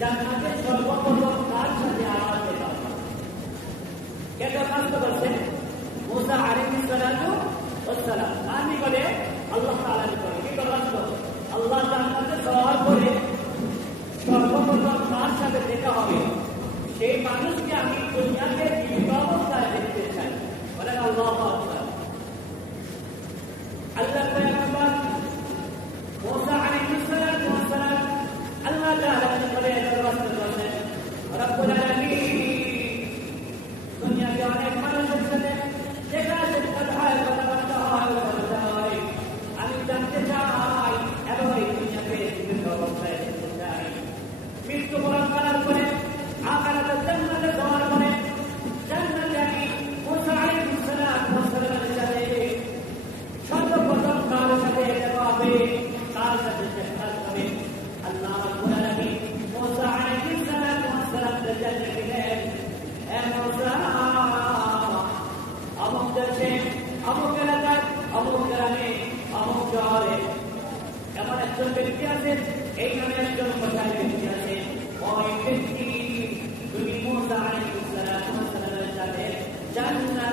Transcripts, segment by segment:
জান্নাতে সর্বপ্রথম কার সাথে আলাপ মোসা সালাতু সালাম আমি বলে আল্লাহ করে কি কথা আল্লাহ সর্বপ্রথম সাথে দেখা হবে সেই মানুষকে আমি দুনিয়াতে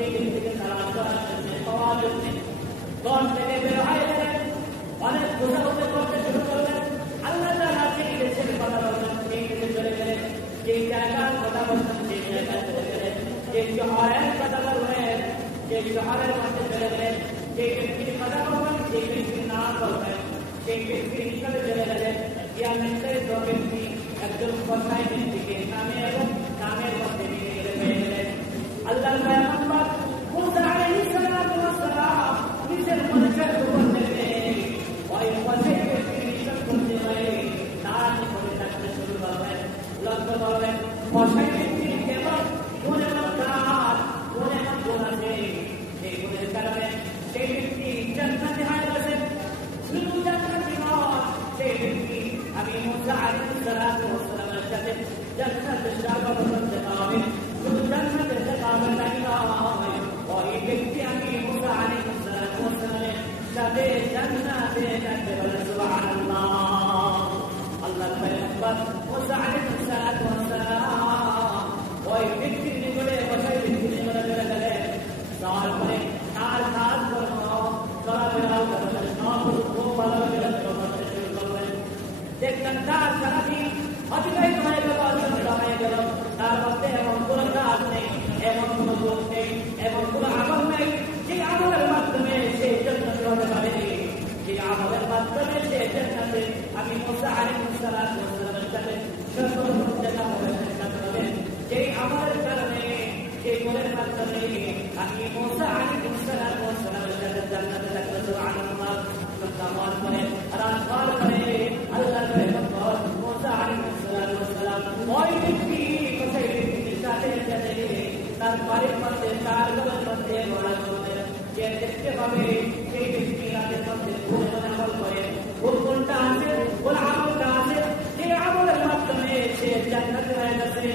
থেকে কথা নামের মধ্যে নিয়ে আল্লাহ أبي موسى عليه الصلاة والسلام الجدد جنة الشعب والانتقام. كل جنة انتقام لإلى آخر وهي بنت أبي موسى عليه الصلاة والسلام. شبيه جنة بيتك بل سبحان الله. الله أكبر. موسى عليه الصلاة والسلام. وهي بنت cantar, তার বাড়ির মধ্যে তার লোকের মধ্যে ঘোড়া চলে যে দেখতে পাবে সেই ব্যক্তি রাতের মধ্যে ভোজন আমল করে ভোর কোনটা আছে ওর আমলটা আছে যে আমলের মাধ্যমে সে জান্নাতে হয়ে গেছে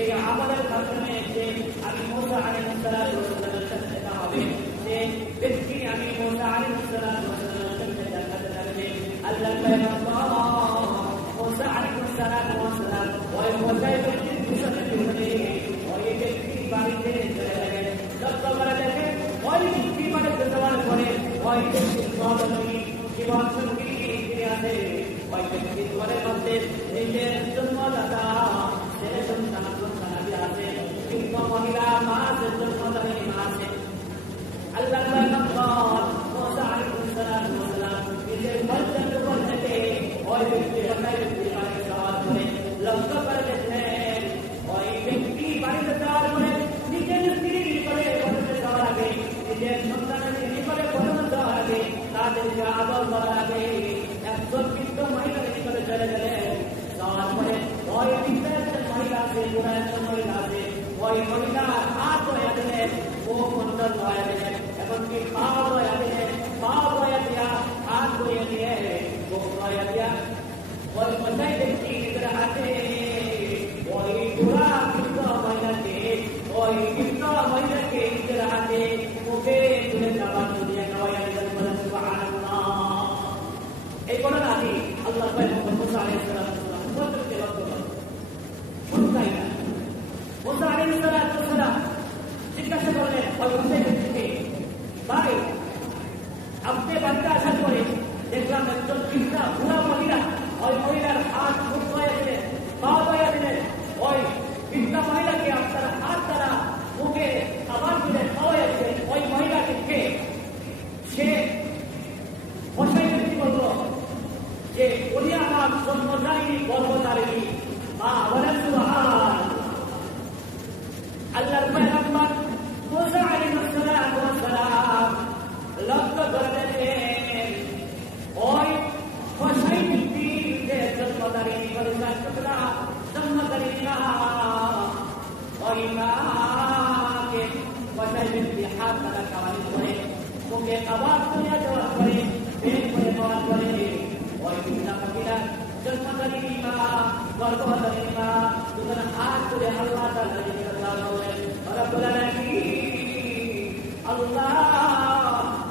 এই আমলের মাধ্যমে সে আর জীবনযোগী জীবনযোগী ইতিহাসে পঁয়ত্রিশ ঘরের মধ্যে নিজের জন্য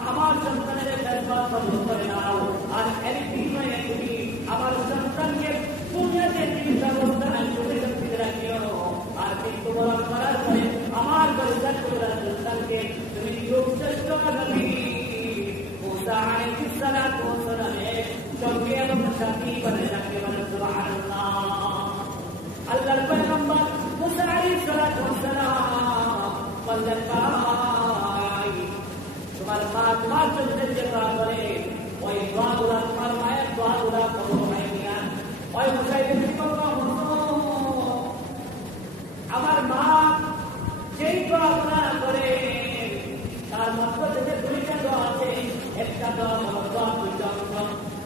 আমার সন্তানের করে নাও আর এর বিনিময়ে তুমি আমার সন্তানকে করে শক্তিতে রাখিও আর কিন্তু বরং করার পরে আমার পরিত্যাগ করে সন্তানকে তুমি যোগ শ্রেষ্ঠ নবী মুসা আলাইহিস সালাতু ওয়াস সালামের সঙ্গে এবং সাথী বলে রাখতে বলেন সুবহানাল্লাহ আল্লাহর পয়গম্বর মুসা আলাইহিস সালাতু ওয়াস সালাম বললেন ভাই তোমার মা তোমার ওই দোয়াগুলা আমার মা যেই দোয়াগুলা করে, তার মধ্য থেকে আছে, একটা দোয়া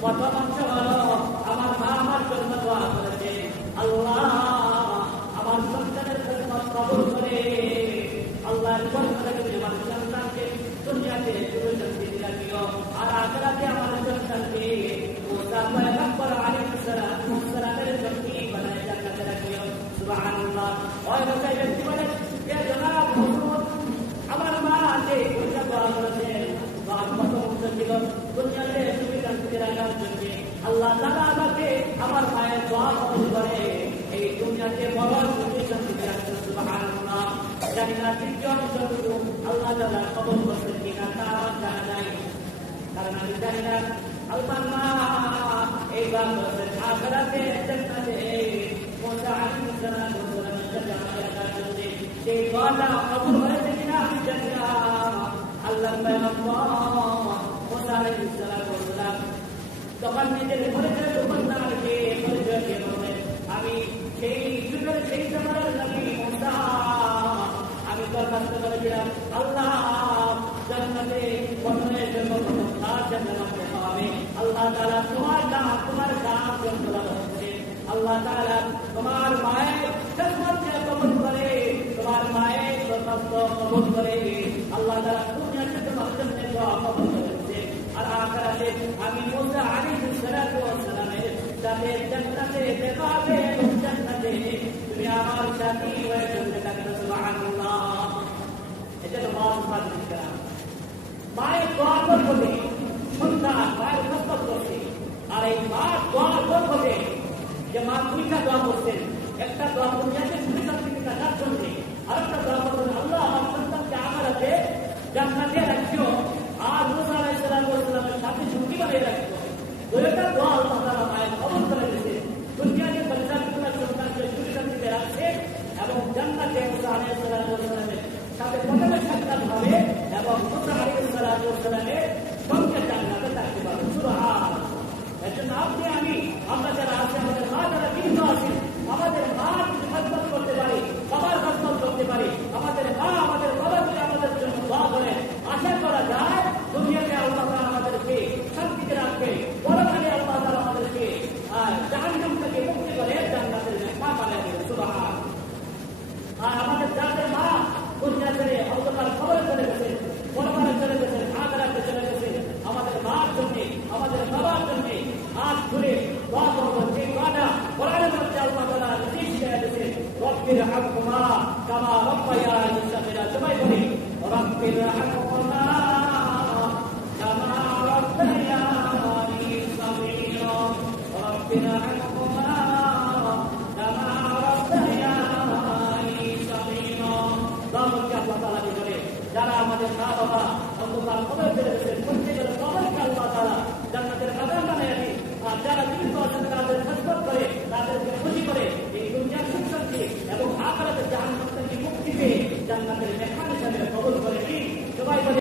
প্রথম অংশ হলো আমার মা আমার জন্য দোয়া করেছে আল্লাহ আমার সন্তানের জন্য কবর করে আল্লাহর পরিবারে তুমি আমার সন্তানকে দুনিয়াতে তুমি শান্তি রাখিও আর আখরাতে আমার সন্তানকে মুসা পয়গম্বর আলাইহিস সালাতু ওয়াস সালামের সঙ্গী বানায় জান্নাতে রাখিও সুবহানাল্লাহ ওই মশাই ব্যক্তি বলেন হে জনাব হুজুর আমার মা আছে কোনটা দোয়া করেছেন দোয়া কত উত্তর ছিল দুনিয়াতে তুমি শান্তি রাখার জন্য আল্লাহ তাআলা আমাকে আমার মায়ের দোয়া কবুল করে এই দুনিয়াতে বড় তুমি শান্তি রাখছেন সুবহানাল্লাহ জানি না তিনজন যতটুকু আল্লাহ কবুল করছেন কিনা তা আমার জানা নাই কারণ আমি জানি না আল্লাহ মা এই বার করছেন আখরাতে জান্নাতে মুসা আলাইহিস সালাম ওয়া সালাম জান্নাতে রাখার জন্য সেই দোয়াটা কবুল হয়েছে কিনা আমি জানি না আল্লাহ পয়গম্বর মুসা আলাইহিস সালাম ওয়া সালাম তখন নিজের পরিচয় দোকানদারকে পরিচয় দিয়ে তাআলা তোমার নাম তোমার নাম জন্য হচ্ছে আল্লাহ তাআলা তোমার মায়ের খেদমতকে কবুল করে, তোমার মায়ের দরখাস্ত কবুল করে। আল্লাহ তাআলা দুনিয়াতে তোমার জন্য আমি মুসা আলাইহিস মায়ের দোয়া করবে যে মা দুইটা দোয়া করছেন। একটা দোয়া দুনিয়াতে তুমি শান্তিতে থাকার জন্য আরেকটা দোয়া করবেন, আল্লাহ আমার সন্তানকে আমার হাতে জান্নাতে রাখিও। আর মুসা আলাইহিস সালাম সাথে সঙ্গী বানিয়ে রাখিও। দুইটা দোয়া আল্লাহ তাআলা মায়ের কবুল করে দিয়েছে। দুনিয়াতে পরিচালিত সন্তানকে সুখী শান্তিতে রাখছে এবং জান্নাতে মুসা আলাইহিস সালাম সাথে প্রথমে সাক্ষাৎ হবে এবং মুসা আলাইহিস সালাম সালামের সঙ্গে জান্নাতে থাকতে পারবে সুবহান এর জন্য আপনি আমরা যারা ইরহামহুমা কামা রাব্বায়ানি সাগীরা সবাই বলি রব্বি ইরহামহুমা কামা রাব্বায়ানি সাগীরা রব্বি ইরহামহুমা কামা রাব্বায়ানি সাগীরা দামকে আল্লাহ তাআলা যারা আমাদের মা বাবা সন্তান কবর ফেলে গেছেন প্রত্যেকের কবরকে আল্লাহ তাআলা জান্নাতের খাজানা বানিয়ে দিন আর যারা জীবিত আছেন